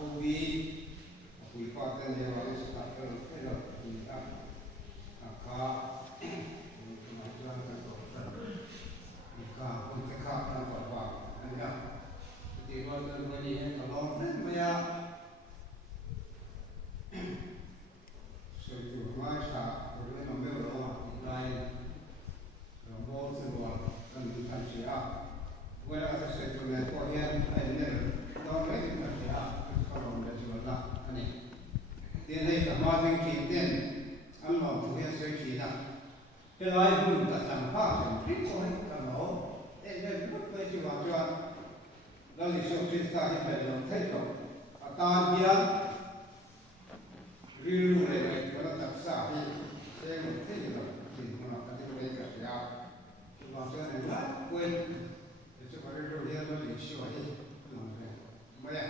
Obi we part and there was a fellow in a car and yeah, they were the money and a long time. So you might start to remember in line more than one country up. When I said to my for him, I never don't make it country up, it's from the Jula. Then later, Martin came in, along to his searching up. Then I put the sun pass and preach on it, come home, and then look where you are, John. Now you show this guy in the take off. A time here. Riu này này nó tập xả đi, xem một thế gì đó, thì nó cái cái đấy cả nhau, làm cho này lát quên, để cho cái riu này nó bị sửa đi, mà đây,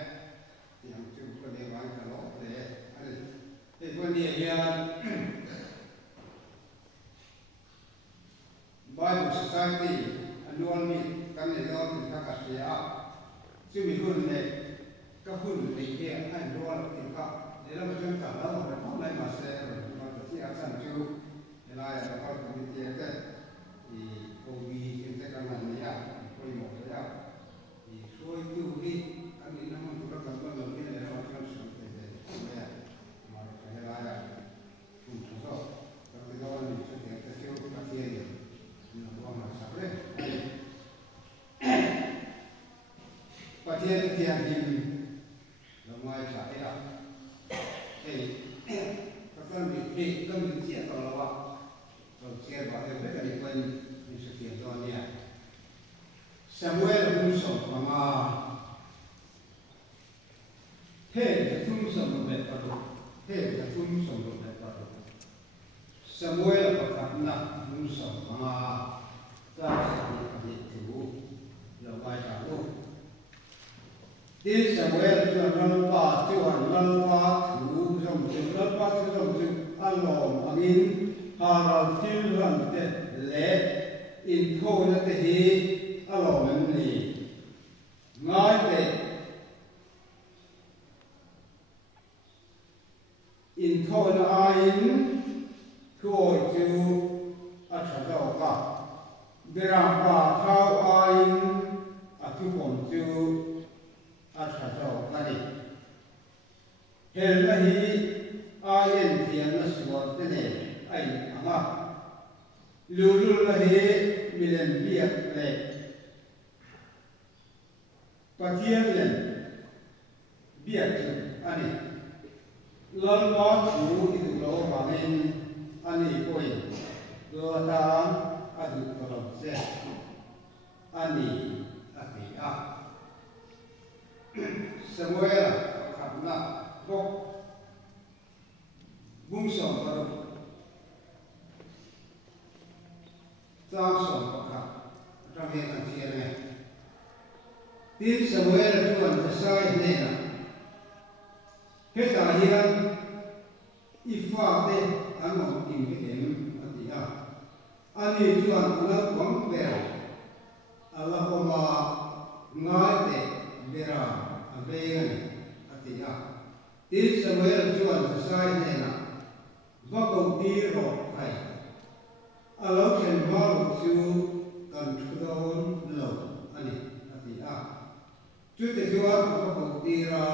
thì हम chụp cái này vào cái lỗ để, thì vấn đề là Bible Society annual meeting cái này nó thì các cái gì à, chứ mình hơn này, các hơn thì kia annual thì các để làm cho chúng ta là một cái phong cách mà sẽ mà chỉ áp dụng chú để lại là các committee cái thì Obi hiện tại đang làm gì à, coi một cái à, thì xuôi tiêu đi, anh nghĩ nó không có cần quan tâm đến nó trong sự thế mà cái này là cũng không sao, các cái đó mình sẽ thấy cái chiếu các thiên nhiên nó cũng là sắp đấy, và thiên thì là ngoài trái đó. Các con bị tâm mình chia tỏ là rồi chia vào để biết là đi quên mình sẽ chia cho anh em. Samuel cũng sống mà thế là cũng sống một bề bắt đầu, thế là cũng sống một bề bắt đầu. Samuel có cảm nhận cũng sống mà ta sẽ bị thủ là vai trò luôn. This Samuel cho nó ba cho nó ba thủ trong chừng nó ba trong chừng ăn lòm ăn in hà tiêu lần thế lệ in thô nó thế hi ăn lòm mình đi ngay thế in thô nó ai thôi chú ăn chả đâu cả bây giờ ba thao ai ăn chú còn chú ăn chả đâu cái gì hiện nay ai em tiền nó sửa thế này anh ama lulu là hệ miền biển này và thiên lên biển anh ấy lần đó chú thì được lâu mà nên anh ấy coi đưa ta anh được có lòng xe anh ấy thì Samuel cảm nhận gốc bung sòng vào giao sòng vào khắp trong hiện tượng thiên này tin Samuel tuần sẽ sai này là hết cả hiện ifa đây anh mong tìm cái điểm anh đi anh ấy tuần nó quăng bèo Allahumma ngay để bèo về anh đi tin Samuel tuần sẽ sai này là và công ty rồi phải alo khen bao nhiêu cần thu đón lâu anh thì chú thế chú ăn và công ty ra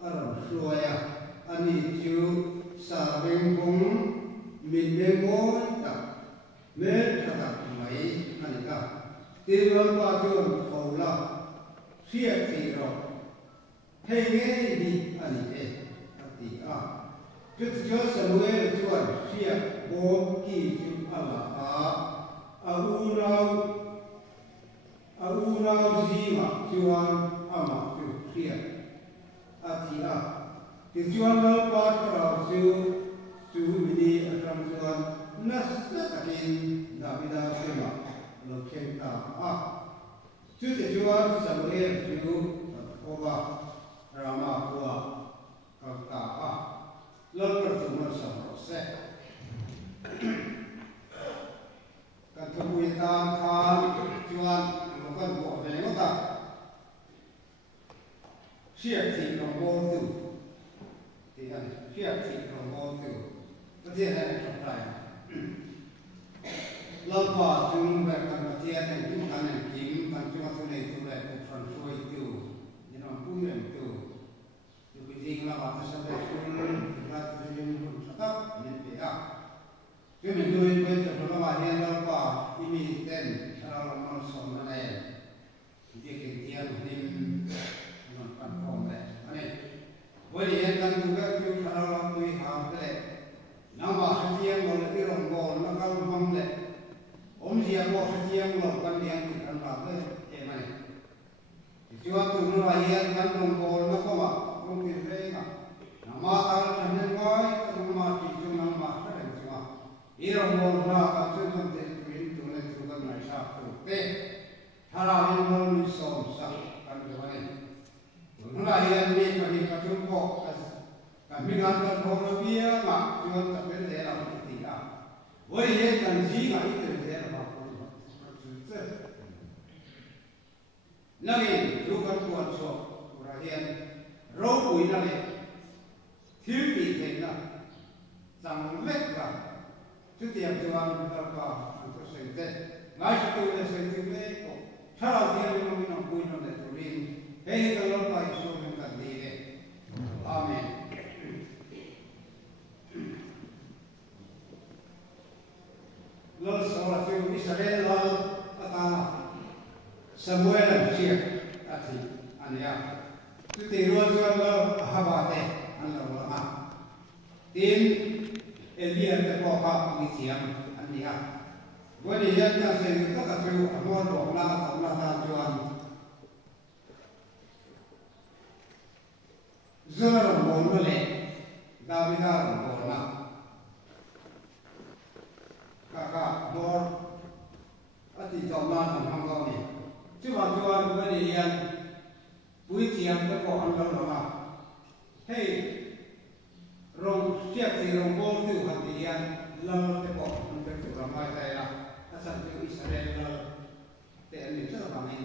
ở rồi anh chú sa bên cũng mình bên ngồi tập mệt tập mấy anh tin luôn qua chú khẩu là siết thì rồi hay nghe đi anh thì Chúa Samuel chuan siap bom ki chim Allah au zima chuan ama chu siap atia ti chuan lo pat ra chu mini atram chuan nas takin Davida sema lo khen ta chu ti chuan Samuel chu oba rama kwa ka lần đầu tiên nó sống sẽ các thông tin tam khan chuan một con bộ về nó ta siết thị lòng bồn từ thì anh siết thị lòng bồn từ cái gì này trong này lâu qua chúng về cần cái gì này chúng ta này kiếm cần chúng ta thu này thu lại một phần xuôi từ như nó cũng nhận từ cái gì là bạn sẽ phải xuống ra cái gì cũng sẽ tấp nên thế à cái mình nuôi bây giờ nó là hiện lâu qua thì mình tênเราลองสอนมาเลยที่เกี่ยวกับนี่มันปันพงเลยอันนี้วันนี้กันดูก็คือเราลองคุยหาเลยน้ำว่าเสียงเราเลยที่ลงบอลแล้วก็ลงเลยผมเสียงบอกเสียงเรากันเรียนกันแบบเลยเห็นไหมที่ว่าตัวเราเรียนกันลงบอลแล้วก็ว่าลงที่เรื่องอ่ะน้ำมาตาฉันยังไงน้ำมาที่จุดน้ำมาอะไรใช่ไหมที่ลงบอลเราก็จะต้องเดินตัวในตัวกันไม่ทราบแต่ถ้าเราเห็นมันมีสองสักกันเดี๋ยวนี้เราเห็นมีปฏิบัติทุกข์กันมีการตัดผมระเบียบมาจนจะเป็นเรื่องเราติดอ่ะวันนี้กันจีนอะไรเป็นเรื่องเราคนสุดๆนั่นเองดูกันปวดโศกเราเห็นโรคป่วยนั่นเองที่ปีเห็นนะสังเวชกันที่เตรียมตัวเราก็อันตรายเด็ดง่ายสุดเลยสิ่งที่ไม่ก็ถ้าเราเตรียมตัวมีน้องคุยน้องเด็กตัวนี้เฮ้ยตลอดไปสู้กันดีเลยอาเมนเราสอนที่อิสราเอลเราตาสมุเอลเชียอาทิอันนี้ที่ที่รู้จักเราฮาวาเตอันเราละทีมเอเลียนแต่พอพักมีเสียงอันนี้วันนี้ยังจะเสียงก็จะฟิวอันโน้นบอกลาของลาตาจวนเจ้าหลวงพ่อเลยดาวิดาหลวงพ่อละก็บอลอดีตต่อมาของเขาเนี่ยชื่อว่าจวนวันนี้ยังปุ้ยเทียมก็บอกอันเราละให้โรงเทียบที่โรงโบสถ์ที่หัดเรียนเราจะบอกมันเป็นสุรมาใจละถ้าสั่งที่อิสราเอลเราแต่อันนี้เชื่อว่าไม่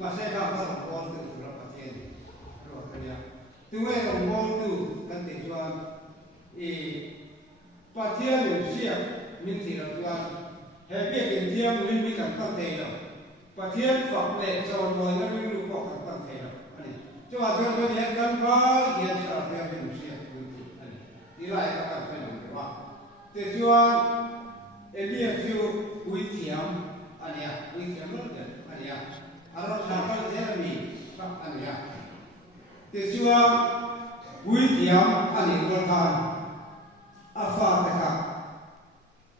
มาใช้คำว่าโรงโบสถ์ที่สุรประเทศเราเรียนตัวเองโรงโบสถ์ที่กันติดว่าประเทศเนี่ยเสียมินที่เราว่าเฮ้ยเป็นเทียมมินมีกันตั้งใจเราประเทศฝั่งเล็กโซนบนแล้วไม่รู้บอกกันตั้งใจเราอันนี้จังหวะที่เราเรียนกันว่าเรียนชาติเรียนเป็นเสียนี่ไรก็ต้องเป็นแบบว่าแต่ส่วนเอเลียฟิววิเทียมอันนี้วิเทียมรู้จักอันนี้อารมณ์ชาติเจริญมีอันนี้แต่ส่วนวิเทียมอันนี้ก็ทานอาฟาเตค่ะ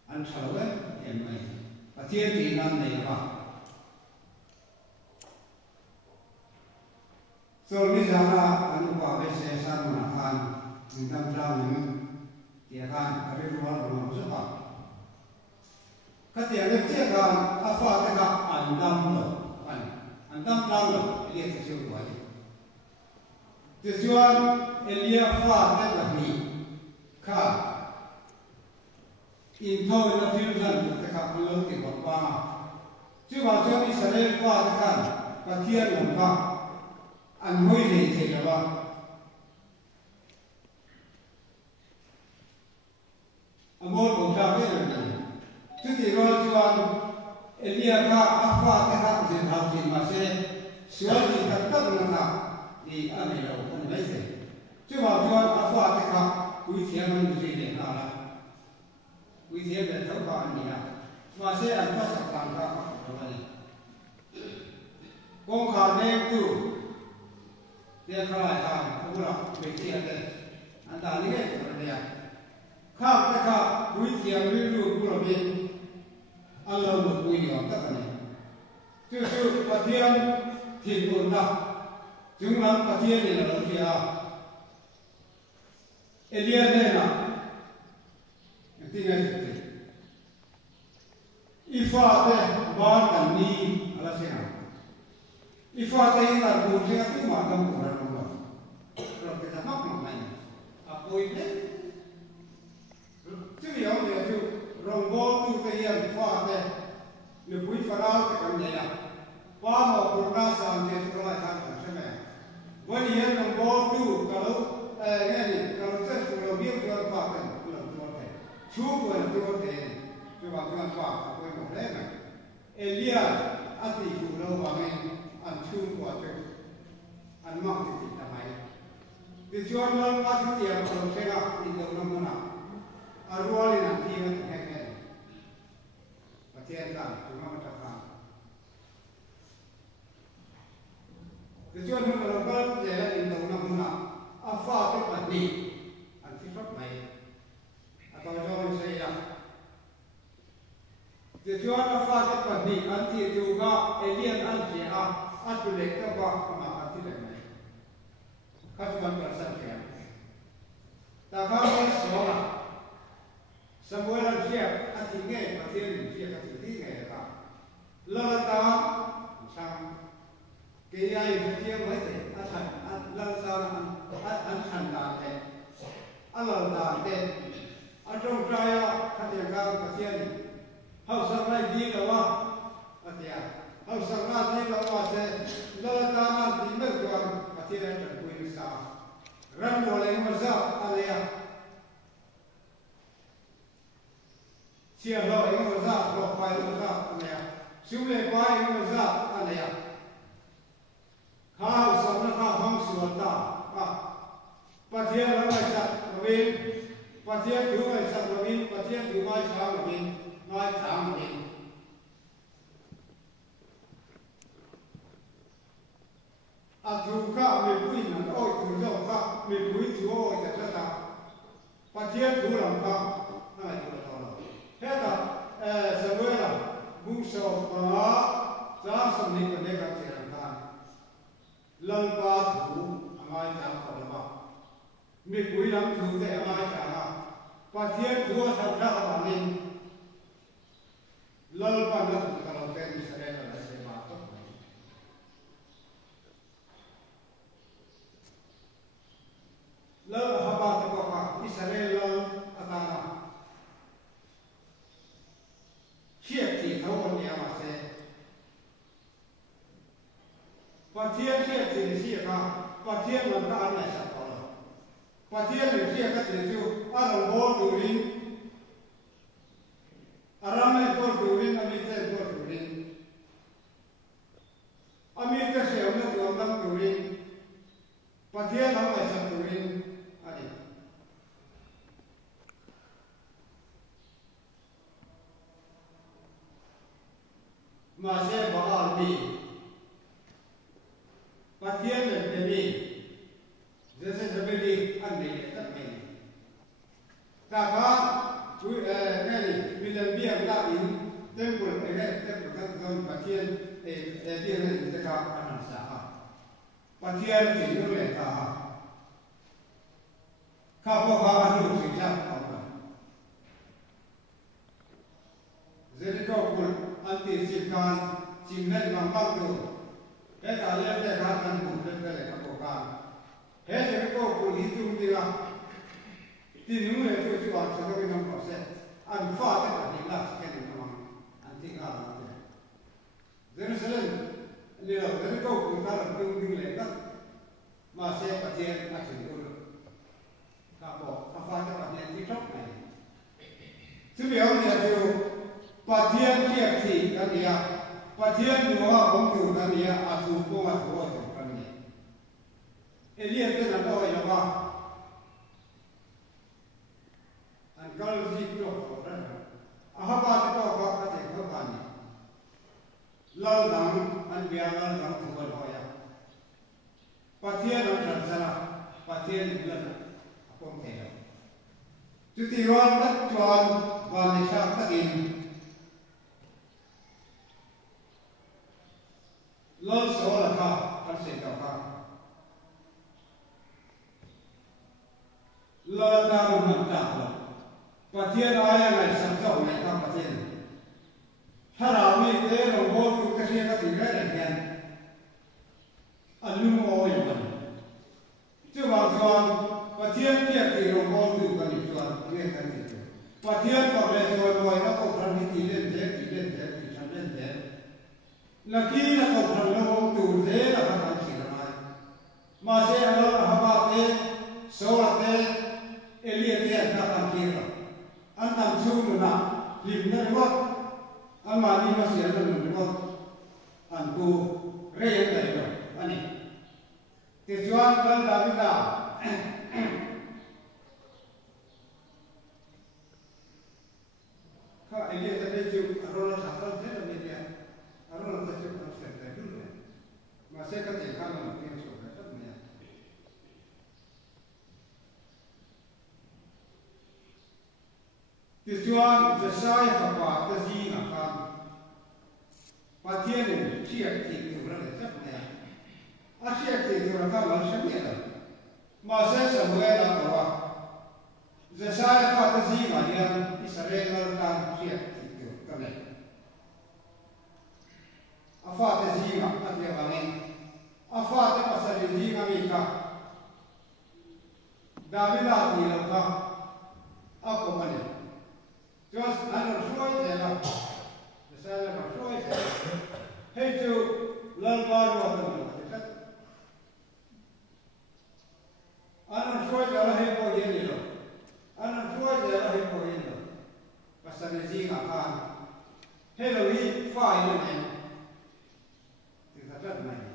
อันเฉลยเห็นไหมประเทศที่นั่นเลยว่าส่วนวิชาอันนี้ว่าเป็นเศษสารมาทานtentang jalan tiakan dari luar rumah sebab ketika tiakan apa tegak andam lo dia sesuatu tujuan dia apa tegak ni kah info yang filter tegak belum tiba cuba cuba Israel apa tegak katian lemah anhui ni tegak amorของเราเนี่ยทุกที่เราจวนเอเลียก็อาฟาเตะสินทำสินมาเสียส่วนที่ตั้งตั้งนะครับที่อันนี้เราคนไม่เสียช่วยบอกจวนอาฟาเตะวิเทียนมันอยู่ที่ไหนน่ะล่ะวิเทียนเป็นเท่ากับอันนี้มาเสียอันก็สักต่างกันตรงนี้กองขาเด็กตู้เดี๋ยวเขาไล่ทำพวกเราไม่เทียนเลยอันตรายนี่ก็เป็นเรื่องข้าพเจ้าวิเทียนวิรูปุโรบินอัลลอฮฺบุญยอมตั้งแต่จู่ๆประเทศที่บุญนับจึงนำประเทศนี้เราเสียเอเลียนเนี่ยนะที่ไงสิอีฟ้าเตะบ้านกันนี้อะไรเสียอีฟ้าเตะกันบุญเสียที่มาทำบุญเราจะทำมากมายอ่ะปุยเนี่ยที่เราเนี่ยจู่โรงโบสถ์ที่เรียนฟ้าเตะหรือปุยฟ้าเราจะกันเนี่ยป้าหมอกคนน่าสามเดือนก็ไล่ทำกันใช่ไหมว ว่าตัวกว่าคุยหมดแล้วเอเลียอัติอยู่เราว่าไงอันชูกว่าเจ้าอันมากที่ทำไมดิฉันเราว่าที่เดียวเราเชื่ออินโดนีเซียอารวาลีนั่นที่มันแข็งแรงประเทศกันถึงมาตรการดิฉันเราก็เจออินโดนีเซียอาฟ้าเป็นแบบนี้อันที่ชอบไหมatau jangan saya. Tujuan apa kita ni anti juga alien anti atau lekar bah anti lekar. Kasuan bersahaja. Tak kau semua. Semua orang siap anti ni anti ni siap anti ni apa. Lalata macam kaya yang siap macam asan lalata asan dah deh. Allah dah deh. Atau saya hati kau kasihan, harus sampai di bawah, hati harus sampai di bawah saya, lalu tangan di mertuan kasihan terkuih sah, ramai orang mazhab alaya, siapa orang mazhab, profil mazhab alaya, semua orang mazhab alaya, kau sampai kau bangsuan dah, kasihan orang mazhab kawin. Pasien dulu macam begini, pasien dulu macam begini. Aduka mepui nan, oi tujuh ka mepui tujuh oi terasa. Pasien dulu lama, apa itu tahu? Heda, semua bungsu apa, jangan semni pendekar cerita. Lembat dulu, amai jangan apa. Mepui lam tujuh amai jangan. Pasien dua sahaja kami lalu pada kalau kita misalnya ada sesuatu, lalu apa apa misalnya lalu ada siap di tahun yang masih pasien siap di siapa pasien mana ada siapa pasien yang siap itu orang bodohin, orang itu bodohin, Amerika itu bodohin, Amerika siapa itu orang bodohin, pasien apa yang bodohin, ada. Masih bahal ni, pasien yang ni, jadi seperti anda tak ni. Kakak, ni bila biar lain, tempul kan pasien dia ni dekat anak sah. Pasien itu lekah. Kau bawa tu sejak awal. Jadi kau pun antisipkan cimnet mampak tu. Kalian dekatkan pun dekatkan kau kan. Jadi kau pun hitung dia. Di mana itu juga sebagai nama proses, anfat itu adalah sekian nama anti kalah. Jadi selain dia dari kau putar tinggi lekat, masih pasien macam itu. Kalau anfat itu pasien tidak naik. Sebenarnya itu pasien siap sih kan dia, pasien dua bungkus kan dia asuh bunga dua kan dia. Elia itu nama orang apa? Kalau zikro orang, apa itu apa ada kapan? Lalang, anbiar lalang tuan hoya. Pasien orang sana, pasien bulan apa mungkin? Setiap tuan wanita takin, lalu seolah kasih kapan? Lalu dalam mantap. Pasien ayah ngai samsau ngai kam pasien. Harami te robot tu kasih kat tiga dan anu oi ban. Cuba tuan pasien dia ti robot tu kan tuan dia kan itu. Pasien kalau tuan boy aku pernah tilen je. Laki aku pernah tu je lah kan siramai. Masih ada apa te soal te elia dia kan kira. Antam sungguh nak lim na rewat amani masih ada rewat anku rey dari itu ani tujuan kan David kak ini tadi juga arona sakal saya media arona saja proses dari dulu masih kan ikan mungkin sudah kan tujuan sesuai apa tadi akan Patian siap itu berada siapnya. Asyik itu mereka masih ada. Masa semuanya bahwa sesuai fantasi kalian Israel mereka siap itu kami. Apa tadi ada kami? Apa ada pasal ini kami kah? David lagi lagi apa mana? Just anu suai saja. Saya bersuai itu lembar waktu itu. Anak suai jalan heboh ini loh. Anak suai jalan heboh ini loh. Pasal ini akan hello ini file ini. Tidak ada mana.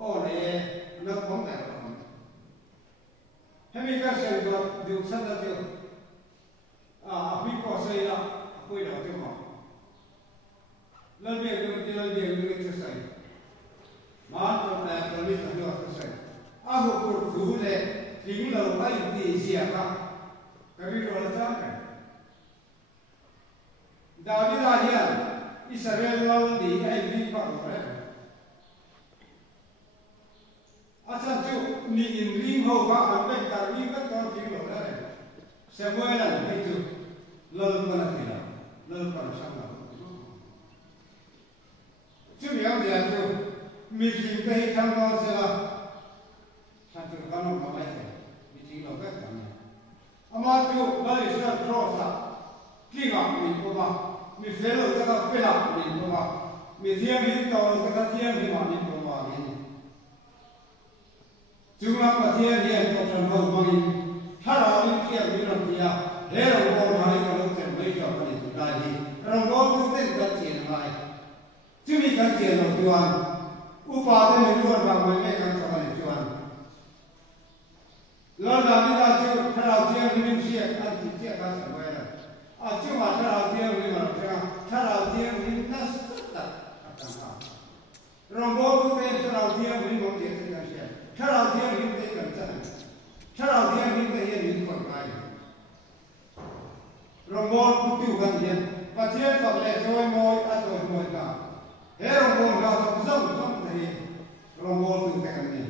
Oh ni nak kontak. Kami kasih juga diusaha juga. Api kuasa ila, aku ila tengok. Lebih selesai. Maaf tak lebih selesai. Aku kurdu le, tinggal baik di siapa. Kami orang sampai. David lahir Israel lalu di Egypt pak. Asal tu ni imrim ho pak sampai kami kan kau tinggal ada. Semua orang itu. Lalu mana tidak, lalu mana sama. Cuma yang dia tu, meeting kaya kamar sila, satu kamar macam ni, meeting lokal kami. Amat tu balik sudah terus, kira minta, mi fellow kita fellow minta, mi tiang minta orang kita tiang minta ini. Cuma patian dia tu semua bagi, harap dia bilang dia. Hero bol hari kalau terbaik apa itu lagi. Orang bol tu kajian lagi. Cumi kajian tuan. Upah tu tuan bangsa mereka kan tuan. Lalu kita tu kalau dia minum siap, anti dia kan semuanya. Cuma kalau dia minum macam, kalau dia minum nas tak akan. Orang bol tu kalau dia minum dia tidak siap. Kalau dia minum dia kan. Kalau dia minum dia minum lain. Rombol putih kan dia, pasien pakai joy moy atau moy ka. Rombol kau zam tadi, rombol tu tekan ni.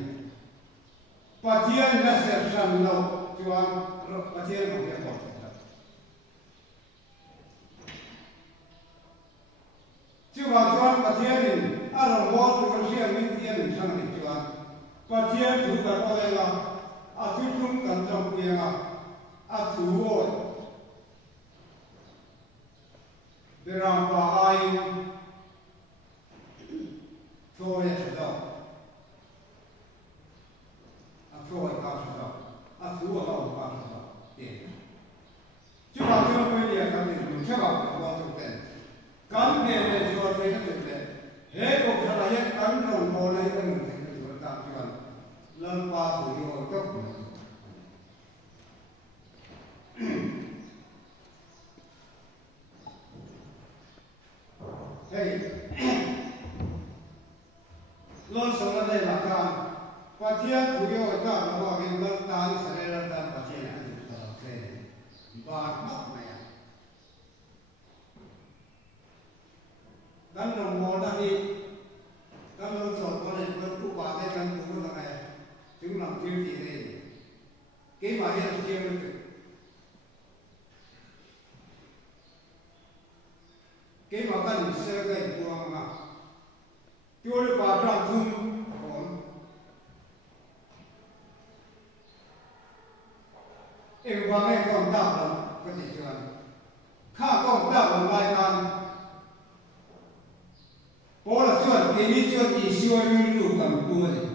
Pasien nasir samlau, cuan pasien pakai apa? Cuan pasien ni, rombol tu kerja mintian sang ni cuan. Pasien tu beroleh lah, aturum kantor punya, atuor. Berampa air, sore sedap, sore kau sedap, kau sedap. Cuba dia kami cuba buat tu. Kami ni jual mereka tu. Hei, kau kalau yang kami orang boleh kan mereka jual tak jual. Lempas tu jual tu. Hey, lalu soalan ni macam, pasien punya orang bahawa kita tahu selera dan pasien itu dalam seni, banyak macam. Dan nombor lagi, kalau soalan berubah dengan berubah macam, cuma cuci ini, kita yang siapa itu. Cái mà cần sơ cái của mà tiêu được vào trong thùng còn em qua cái công tác đó có thể chưa khác công tác ở ngoài kan bố là chuyện cái gì chuyện gì xưa như lũ cầm cua này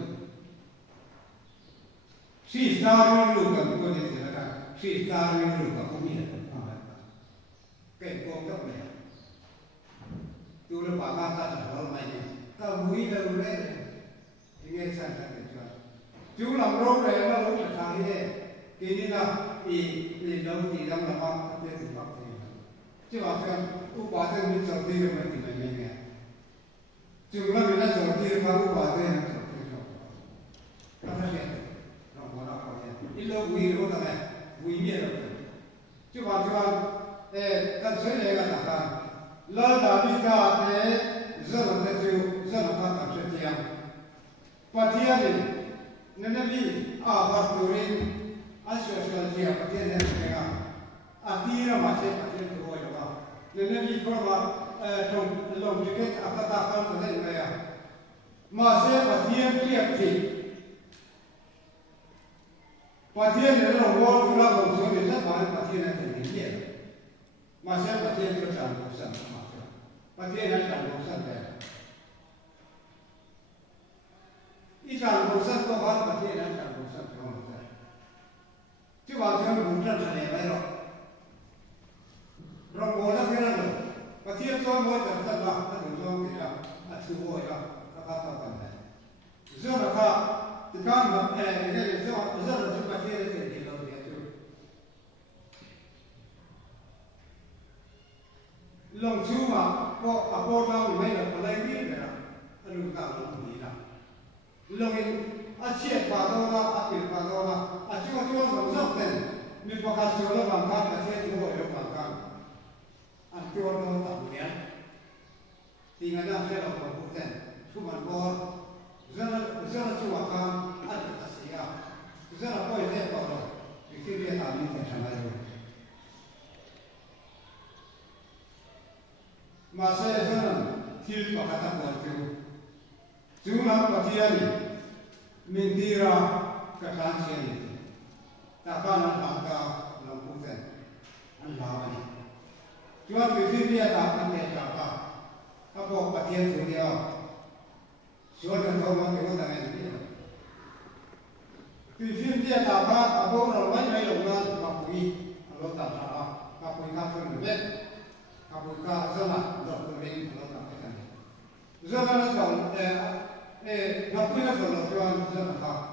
xí sao như lũ cầm cua này thì là street car we look at me cái cô cấp này tôi là bà ba ta là lâu mày ta mũi đâu đấy thì nghe sang cái chuyện chú làm rốt này nó đúng là sao thế cái này là thì đâu thì đâu là bao cái gì bao thì chứ bảo rằng u bà tôi mình sống thì mình thì mình nghe chú là mình đã sống thì mà u bà tôi sống thì rồi nó phải vậy nó có đó có vậy ít lâu vui đâu ta này vui nhiều đâu chứ bảo rằng tất nhiên là cái nào là đã bị cả thế rất là nhiều rất là phát triển rất nhiều phát triển nên là vì phát triển social media phát triển nên là tí là mà sẽ phát triển được rồi đó nên là vì có mà trong lòng cái ta ta không thể này mà sẽ phát triển liệt thì phát triển là nó vô cùng là một số việc rất là phát triển là thành hiện diện mà sẽ phát triển cho toàn bộ sản phẩm phát triển là toàn bộ sản phẩm ít toàn bộ sản phẩm có phát triển là toàn bộ sản phẩm chứ bảo cho mình rất là đẹp rồi rồi bộ nó cái đó rồi phát triển cho mỗi sản phẩm là nó đủ cho cái là thứ mỗi là các bạn tạo thành này rất là khó thì các bạn cái này rất là phát triển thì lâu thì lòng chú mà có bao nhiêu mấy là có lấy biết rồi anh đừng tạo lòng gì nào lòng anh chết vào đâu là anh bị vào đâu là anh chưa lòng dốc tiền mình có cả số là bằng cam là chết chưa được bằng cam anh chưa đâu tạo nhé thì người ta sẽ làm bằng phụ tiền chú bạn có rất là chú bằng cam anh phải thật sự rất là coi thế vào rồi thì khi đi làm như thế nào rồi mà sẽ hơn thiên và các tập chú làm cái gì mình đi ra cái trang gì ta phải làm cả làm phụ tiền anh làm này chú ăn cái phim kia ta ăn cái trả cả các bộ cái tiền chú đi à chú ăn cái mà cái này cái phim kia ta phải các bộ rồi mấy lồng ra các bộ đi rồi ta trả các bộ khác không biết các bộ khác rất là rộng rãi nó làm cái này rất là rộng nó cũng là rộng cho anh rất là khó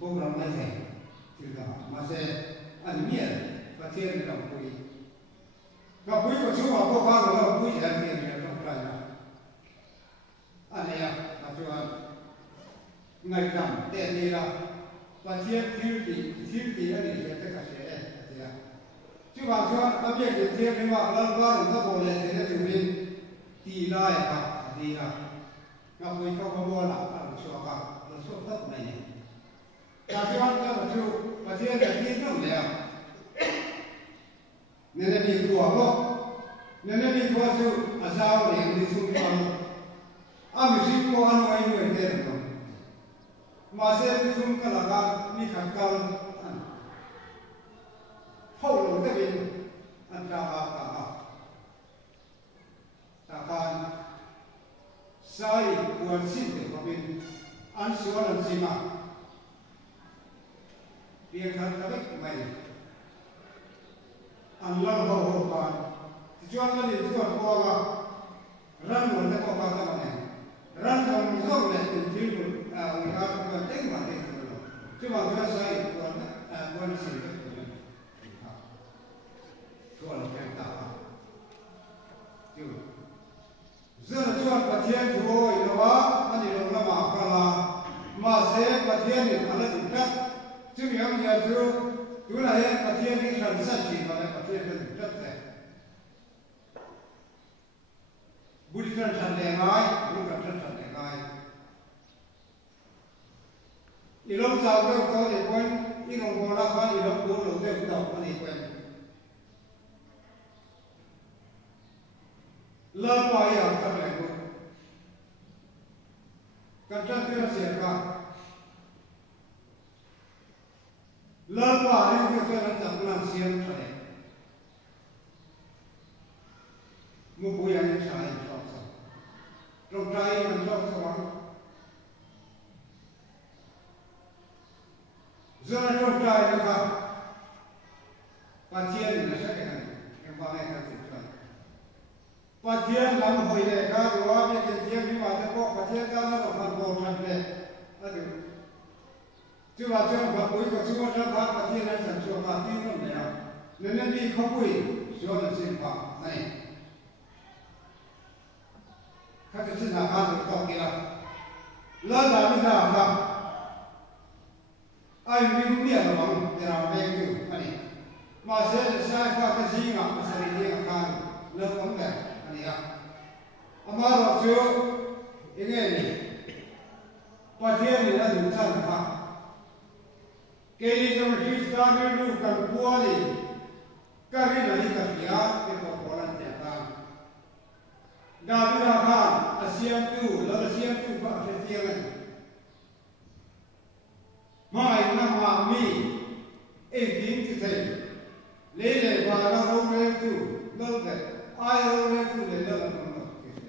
bộ làm này thế thì là mà sẽ ăn nhiều và thiên đồng quý gặp quý của chú họ có bao giờ quý là tiền là không phải là anh này là cho ngày nằm tiền đi là và thiên thì anh này tất cả sẽ thì chứ bảo cho anh biết được thiên nhưng mà lần qua chúng ta bổ lên thế là từ bên thì lại thì là gặp quý không có mua là ăn cho cả là số thấp này và cho anh cho mà chú và thiên là thiên không lẽ nên là bị thua không nên là bị thua chú à sao để đi xuống con mình xin cô ăn ngoài người tiền không mà sẽ đi xuống cái là cái đi khẳng cần hậu lối cái bên ăn ra cả con sai buồn xin để có bên ăn sữa làm gì mà việc thật là biết mày ăn lâu hậu còn cho nó đi thua qua răn một cái qua cái này răn không dốc lại từ thiên của người ta còn tính vào đây rồi chứ mà cái sai buồn xin cái thua là cái tạo chứ rất là chọn và thiên thôi đó anh đi đâu là mà sẽ và thiên thì anh là đúng nhất chứ nếu như chú là hết và thiên cái thần sát chỉ và lại và thiên là đúng nhất này bút thần thần để ngay bút thần thần để ngay đi lâu sau đó có thể quên đi không có là phải đi lâu bố lâu đều đầu có thể quên lớn bao giờ không lại quên cần chân kia sẽ cả lớn bao nhiêu cái là tập làm xiên phải một buổi ăn trái trong trái mình trong sống giờ trong trái là mùi này cá đồ biết cái tiếng như mà thế có cái tiếng ta nó còn bột thật này đó được chứ mà trong và cuối có chú cho các cái tiếng này sản xuất cái tiếng nó này nên đi không quỳ cho nó sinh hoạt này các cái sinh hoạt được tao kia lớn là bây giờ không ai mình biết là bằng để làm về cái này mà sẽ sai qua cái gì mà sẽ đi làm cái lớn lắm đấy anh em mà rồi chứ cái này và thiên thì đã đủ sang mà cái gì trong khi ta đi lưu cần qua đi cái này là cái gì á cái có quan trọng ta đã đi ra cả ASEAN tu là ASEAN tu và cái gì này mai năm mà mi em tin thế lấy để vào nó đâu lên tu đâu đấy ai đâu lên tu để đâu làm nó cái gì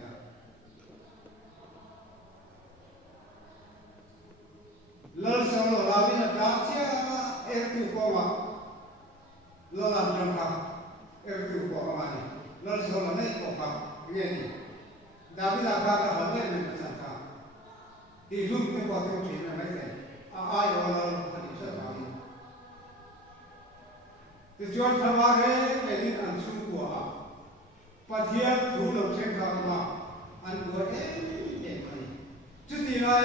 lỡ sau đó là bây giờ đã chia em tu qua mà lỡ làm trong cả em tu qua mà này lỡ sau đó này qua cả nghe đi đã bây giờ cả là vấn đề mình phải giải quyết thì lúc cái quá trình chuyện là mấy cái ai ở đâu phải đi giải quyết thì chuyện tham gia cái đi ăn chung của và thiên thủ động trên cả mà ăn của cái để này chứ thì là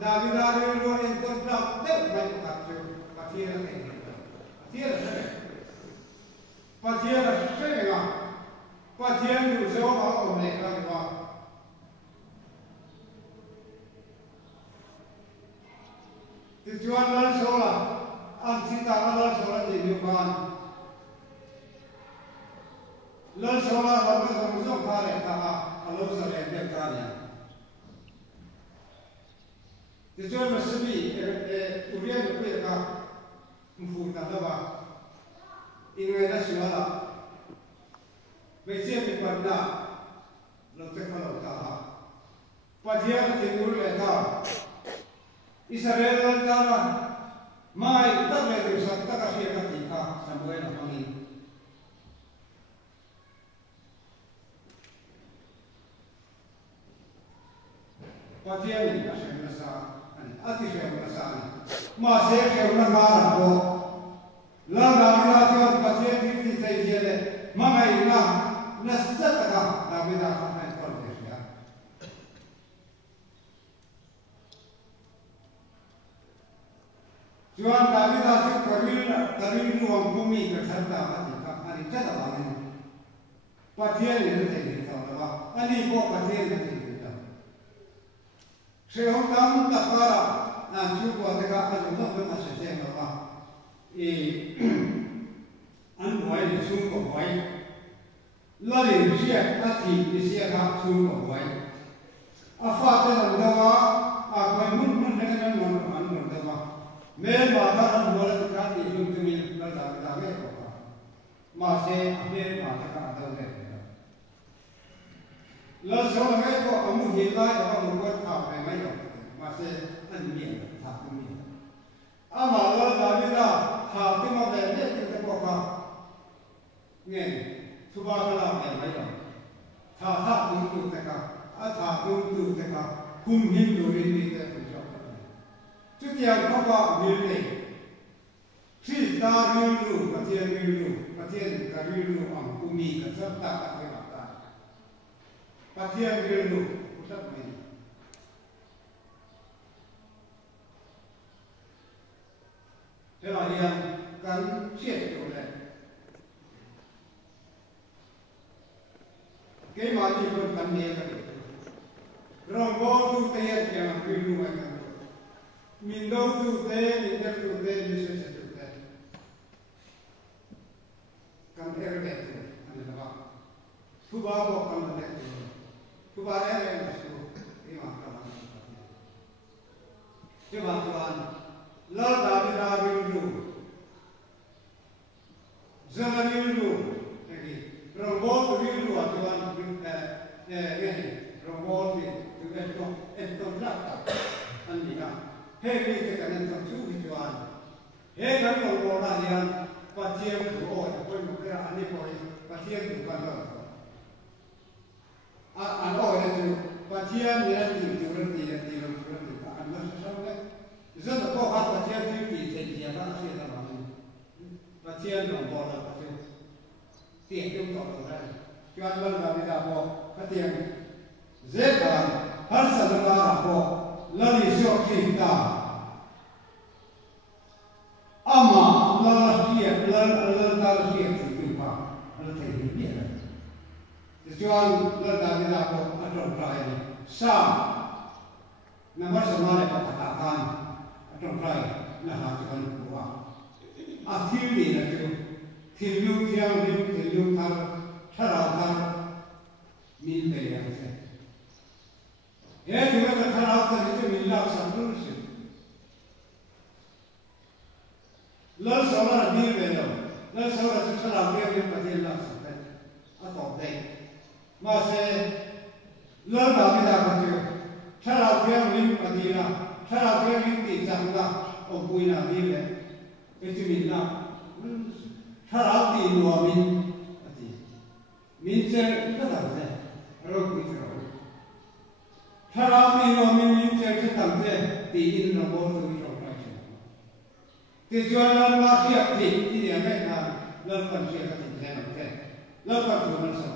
đã bây giờ đi luôn in con đọc đấy mấy cái tập trung và thiên là cái thiên là thế và thiên là thế này mà và thiên đủ số họ ổn định là gì mà thì chuyện lớn số là ăn xin ta lớn số là gì nhiều con lớn số là họ có dùng số pha để ta lớn số để đem ta nhỉ thì chuyện mà sẽ bị urian được biết cả phụ ta đâu mà in người ta sửa là bây giờ mình quan đã nó sẽ không làm ta và thiên thì muốn lấy ta Israel lên ta là mai tất cả đều sẽ tất cả sẽ các thị cả Samuel là con đi và thiên là sẽ là sao anh thì sẽ là sao mà sẽ là mà là làm ra cho và thiên thì thấy gì đấy mà ngày nào nó rất là đặc biệt là phải còn thế gì Juan kami dah kami ruang bumi kerja ani cara lain. Patian ini terjadi sama, ani buat patian ini terjadi. Sehingga tak para nanti buat mereka ada untuk masuk sama. Anwai di sumber wai, lalu siapa hati di siapa sumber wai. Apa dalam dawa, apa mun dengan mun dawa. मैं माता का बोला तो क्या देखूं तुम्हें लगा के होगा माँ से अपने माता का आदर लेगा लड़सो लगे तो अमु हिला या अमु था मैं हो माँ से अन्य था तुम्हें अमाला दाविदा था तुम्हें बैठे कितने बोका ने सुबह वाला मैं हो था तुम तक था तुम तक कुम हिंदू हिंदी तक Trước tiên các bạn biết này, khi ta riêng lưu, và thiên cả riêng lưu bằng cung mì cả rất ta các cái mặt ta, và thiên riêng lưu cũng rất mình. Thế là hiện cắn triệt chỗ này, cái mà chỉ còn cắn nhẹ cái, rồi vô tu tiên thì mà riêng lưu anh mình đâu tu tế, mình đâu tu tế, mình sẽ tu tế. Cầm theo đẹp rồi, anh là bảo. Thu ba bộ cầm đẹp rồi. Thu ba đấy là số, cái mà cầm anh. Chứ hoàn toàn, lỡ đã đi ra riêng rủ. Giờ là riêng rủ. Rồi bố của riêng rủ, tôi ăn rồi bố thì tôi em không lắc tập. Anh đi nào. Hết đi cái cái này trong chú thì cho anh, hết cái còn bỏ ra thì anh, và chiêm thủ ổi, quên một cái anh đi coi, và chiêm thủ quan trọng. chiên thì là chịu được thì là ăn nó sẽ xong đấy rất là khó khăn và chiên thì thành gì đó chiên là bằng và chiên đồng bộ là bao nhiêu tiền trong tổng đầu ra cho anh lần đầu đi đào bộ các tiền dễ dàng hết sản ra đào bộ lần đi siêu thị ta ama lần ta là siêu thị từ qua lần thấy gì biết rồi cho anh lần đầu đi đào bộ ở trong trại này sao nằm ở sân này có cả khăn ở trong trại là hàng cho anh của à thiếu gì là thiếu lưu theo thiếu lưu thar min về là thế chúng ta thar thì min là sản xuất rồi lớn số là min về rồi lớn số là chúng ta làm việc mà tiền là sản xuất ở tổng đây mà sẽ lớn là cái nào mà thar làm việc min mà tiền là thar làm việc min tiền rằng là ông bùi là min đấy cái chuyện min là thar làm tiền mua min chơi rất là dễ rồi quý vị rồi thar làm min chơi rất là dễ thì in nó bố tôi trong cái chuyện thì cho nên là khi thì điểm này là lần còn chuyện cái tình thế này lần còn chuyện nó